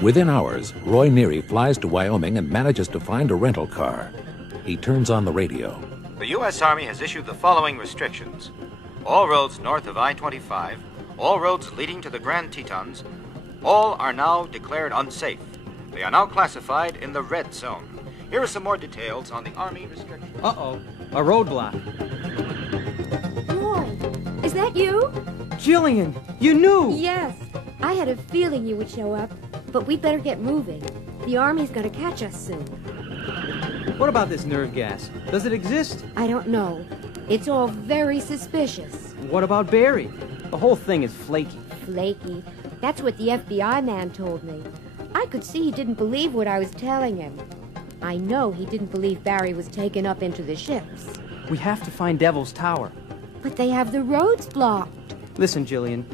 Within hours, Roy Neary flies to Wyoming and manages to find a rental car. He turns on the radio. The U.S. Army has issued the following restrictions. All roads north of I-25, all roads leading to the Grand Tetons, all are now declared unsafe. They are now classified in the red zone. Here are some more details on the Army restrictions. Uh-oh, a roadblock. Roy, is that you? Jillian, you knew! Yes, I had a feeling you would show up, but we better get moving. The Army's gonna catch us soon. What about this nerve gas? Does it exist? I don't know. It's all very suspicious. What about Barry? The whole thing is flaky. Flaky. That's what the FBI man told me. I could see he didn't believe what I was telling him. I know he didn't believe Barry was taken up into the ships. We have to find Devil's Tower. But they have the roads blocked. Listen, Jillian,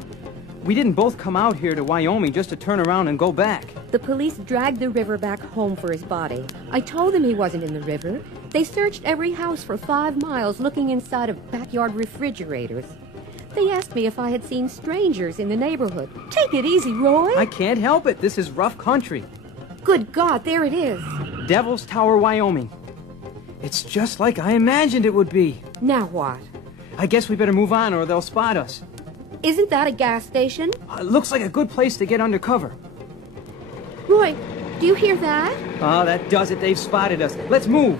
we didn't both come out here to Wyoming just to turn around and go back. The police dragged the river back home for his body. I told them he wasn't in the river. They searched every house for 5 miles, looking inside of backyard refrigerators. They asked me if I had seen strangers in the neighborhood. Take it easy, Roy. I can't help it. This is rough country. Good God, there it is. Devil's Tower, Wyoming. It's just like I imagined it would be. Now what? I guess we better move on or they'll spot us. Isn't that a gas station? It looks like a good place to get undercover. Roy, do you hear that? Oh, that does it. They've spotted us. Let's move.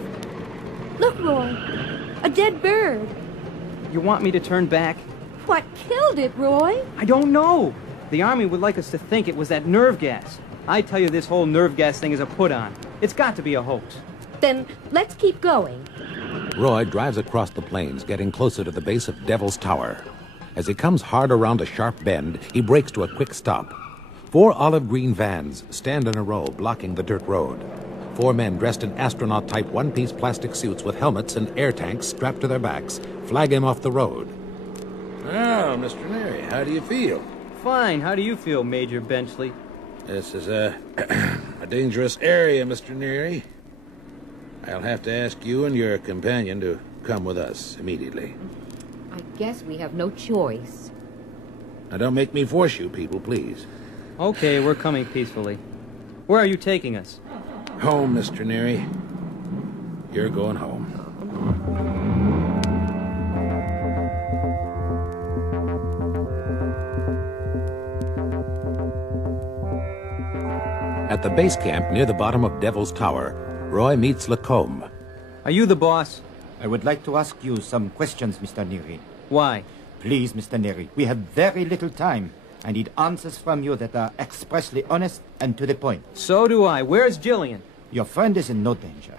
Look, Roy. A dead bird. You want me to turn back? What killed it, Roy? I don't know. The Army would like us to think it was that nerve gas. I tell you, this whole nerve gas thing is a put-on. It's got to be a hoax. Then let's keep going. Roy drives across the plains, getting closer to the base of Devil's Tower. As he comes hard around a sharp bend, he brakes to a quick stop. 4 olive green vans stand in a row, blocking the dirt road. 4 men dressed in astronaut-type one-piece plastic suits with helmets and air tanks strapped to their backs flag him off the road. Oh, Mr. Neary, how do you feel? Fine. How do you feel, Major Benchley? This is a dangerous area, Mr. Neary. I'll have to ask you and your companion to come with us immediately. I guess we have no choice. Now, don't make me force you, people, please. Okay, we're coming peacefully. Where are you taking us? Home, Mr. Neary. You're going home. At the base camp near the bottom of Devil's Tower, Roy meets Lacombe. Are you the boss? I would like to ask you some questions, Mr. Neary. Why? Please, Mr. Neary, we have very little time. I need answers from you that are expressly honest and to the point. So do I. Where's Jillian? Your friend is in no danger.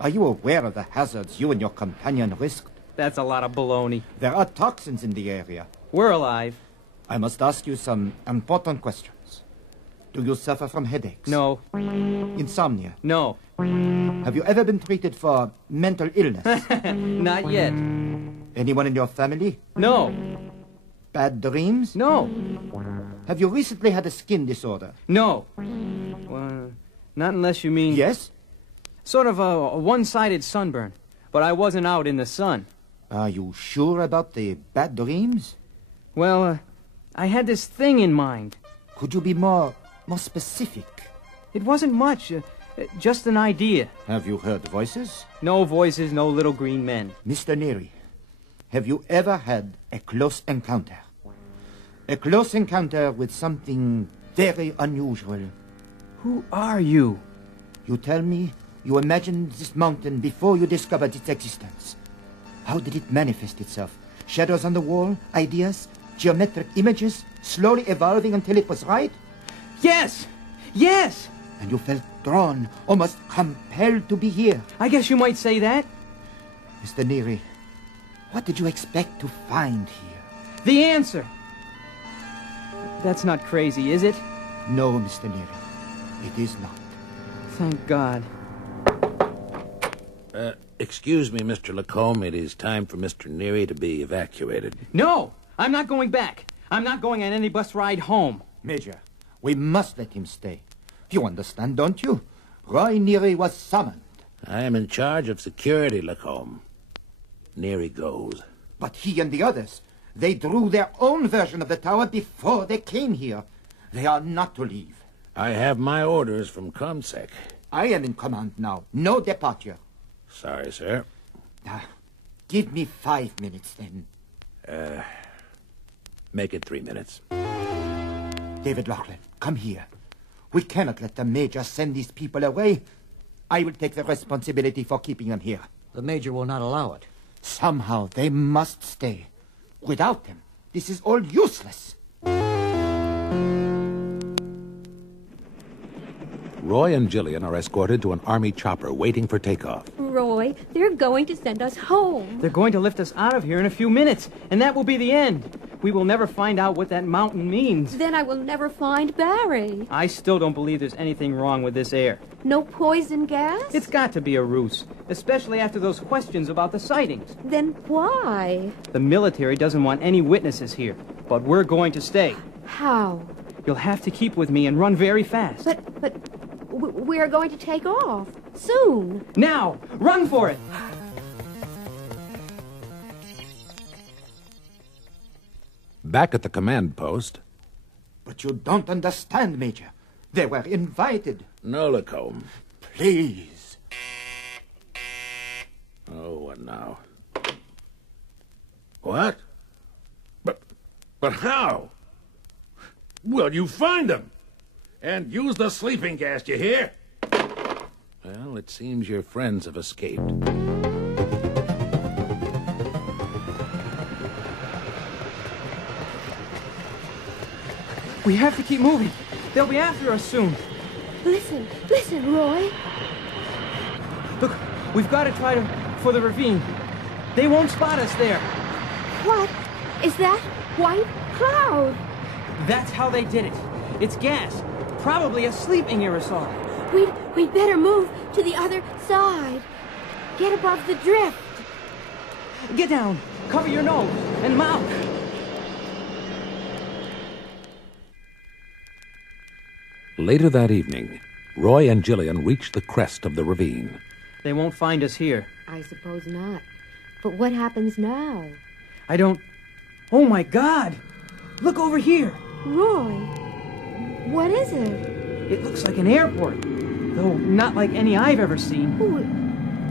Are you aware of the hazards you and your companion risked? That's a lot of baloney. There are toxins in the area. We're alive. I must ask you some important questions. Do you suffer from headaches? No. Insomnia? No. Have you ever been treated for mental illness? Not yet. Anyone in your family? No. Bad dreams? No. Have you recently had a skin disorder? No. Not unless you mean... Yes? Sort of a one-sided sunburn. But I wasn't out in the sun. Are you sure about the bad dreams? Well, I had this thing in mind. Could you be more specific? It wasn't much. Just an idea. Have you heard voices? No voices, no little green men. Mr. Neary, have you ever had a close encounter? A close encounter with something very unusual. Who are you? You tell me you imagined this mountain before you discovered its existence. How did it manifest itself? Shadows on the wall? Ideas? Geometric images? Slowly evolving until it was right? Yes! Yes! And you felt drawn, almost compelled to be here. I guess you might say that. Mr. Neary, what did you expect to find here? The answer! That's not crazy, is it? No, Mr. Neary, it is not. Thank God. Excuse me, Mr. Lacombe. It is time for Mr. Neary to be evacuated. No! I'm not going back. I'm not going on any bus ride home. Major, we must let him stay. You understand, don't you? Roy Neary was summoned. I am in charge of security, Lacombe. Neary goes. But he and the others, they drew their own version of the tower before they came here. They are not to leave. I have my orders from Comsec. I am in command now. No departure. Sorry, sir. Give me 5 minutes, then. Make it 3 minutes. David Laughlin, come here. We cannot let the Major send these people away. I will take the responsibility for keeping them here. The Major will not allow it. Somehow they must stay. Without them, this is all useless. Roy and Jillian are escorted to an army chopper waiting for takeoff. Roy, they're going to send us home. They're going to lift us out of here in a few minutes, and that will be the end. We will never find out what that mountain means. Then I will never find Barry. I still don't believe there's anything wrong with this air. No poison gas? It's got to be a ruse, especially after those questions about the sightings. Then why? The military doesn't want any witnesses here, but we're going to stay. How? You'll have to keep with me and run very fast. But we're going to take off soon. Now, run for it! Back at the command post, But you don't understand, Major. They were invited. No, Lacombe. Please. Oh, what now? What? But how? Will you find them? And use the sleeping gas, you hear? well, it seems your friends have escaped. We have to keep moving. They'll be after us soon. Listen, Roy. Look, we've got to try for the ravine. They won't spot us there. What is that white cloud? That's how they did it. It's gas. Probably a sleeping aerosol. We'd better move to the other side. Get above the drift. Get down. Cover your nose and mouth. Later that evening, Roy and Jillian reach the crest of the ravine. They won't find us here. I suppose not. But what happens now? I don't... Oh, my God! Look over here. Roy, what is it? It looks like an airport, though not like any I've ever seen. Oh,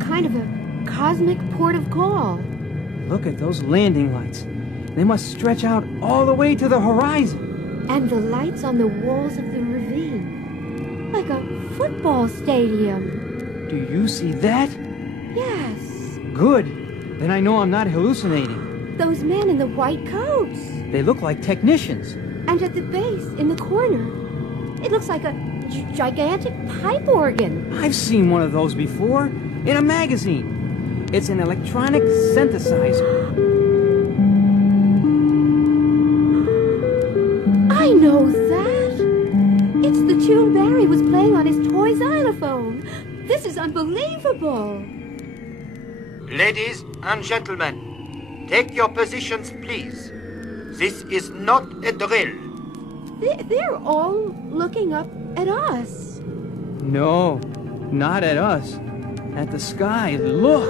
kind of a cosmic port of call. Look at those landing lights. They must stretch out all the way to the horizon. And the lights on the walls of the ravine. Like a football stadium. Do you see that? Yes. Good. Then I know I'm not hallucinating. Those men in the white coats. They look like technicians. And at the base, in the corner, it looks like a gigantic pipe organ. I've seen one of those before, in a magazine. It's an electronic synthesizer. I know that. It's the tune Barry was playing on his toy xylophone. This is unbelievable. Ladies and gentlemen, take your positions, please. This is not a drill. They're all looking up at us. No, not at us. At the sky. Look!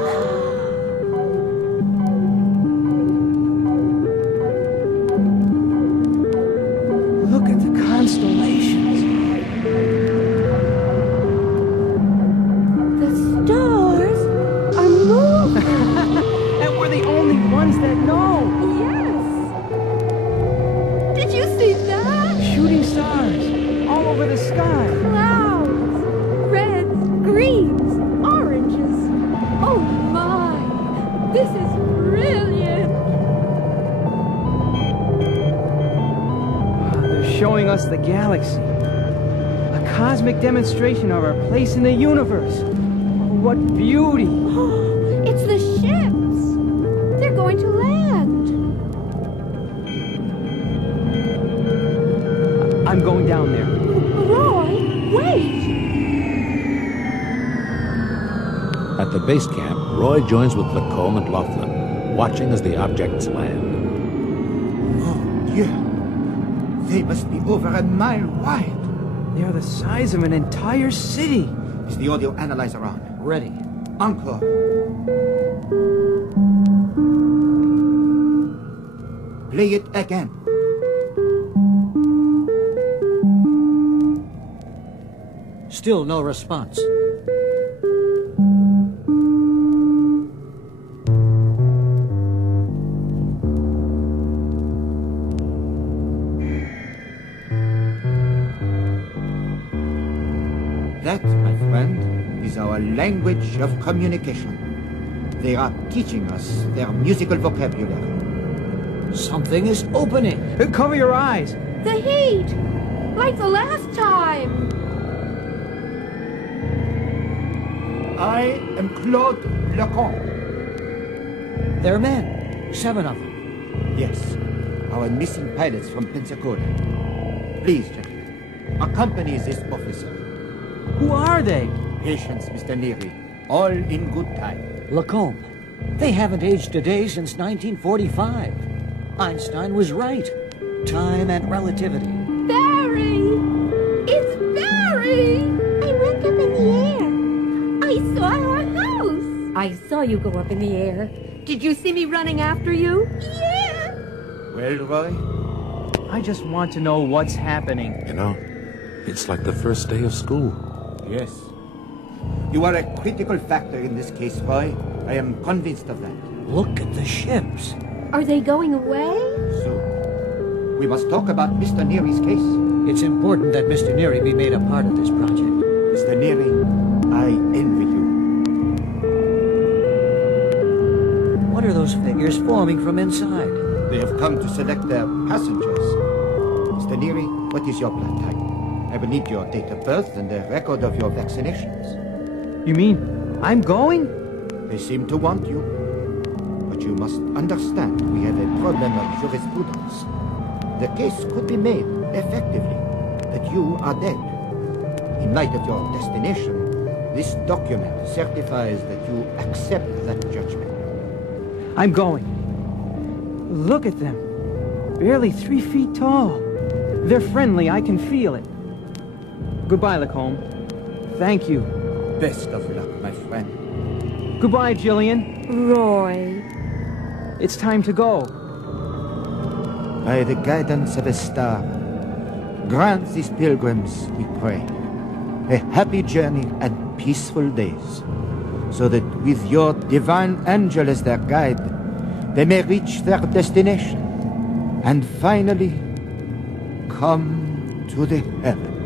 Look at the constellations. The stars are moving. And we're the only ones that know. Yes. Did you see that? Shooting stars all over the sky. Clouds. Reds, greens, oranges. Oh my. This is brilliant. They're showing us the galaxy. A cosmic demonstration of our place in the universe. What beauty. Oh, it's the ships. They're going to land. I'm going down there. Roy, wait. At the base camp, Roy joins with Lacombe and Laughlin, watching as the objects land. Oh, yeah. They must be over a mile wide. They are the size of an entire city. Is the audio analyzer on? Ready. Encore. Play it again. Still no response. That, my friend, is our language of communication. They are teaching us their musical vocabulary. Something is opening. Cover your eyes. The heat! Like the last time! I am Claude Lecomte. They're men. 7 of them. Yes, our missing pilots from Pensacola. Please, gentlemen, accompany this officer. Who are they? Patience, Mr. Neary. All in good time. Lacombe. They haven't aged a day since 1945. Einstein was right. Time and relativity. Barry! It's Barry! I went up in the air. I saw our house. I saw you go up in the air. Did you see me running after you? Yeah! Well, Roy? I just want to know what's happening. You know, it's like the first day of school. Yes. You are a critical factor in this case, Roy. I am convinced of that. Look at the ships. Are they going away? Soon. We must talk about Mr. Neary's case. It's important that Mr. Neary be made a part of this project. Mr. Neary, I envy you. What are those figures forming from inside? They have come to select their passengers. Mr. Neary, what is your blood type? I will need your date of birth and a record of your vaccinations. You mean I'm going? They seem to want you. But you must understand we have a problem of jurisprudence. The case could be made, effectively, that you are dead. In light of your destination, this document certifies that you accept that judgment. I'm going. Look at them. Barely 3 feet tall. They're friendly, I can feel it. Goodbye, Lacombe. Thank you. Best of luck, my friend. Goodbye, Jillian. Roy. It's time to go. By the guidance of a star, grant these pilgrims, we pray, a happy journey and peaceful days, so that with your divine angel as their guide, they may reach their destination and finally come to the heavens.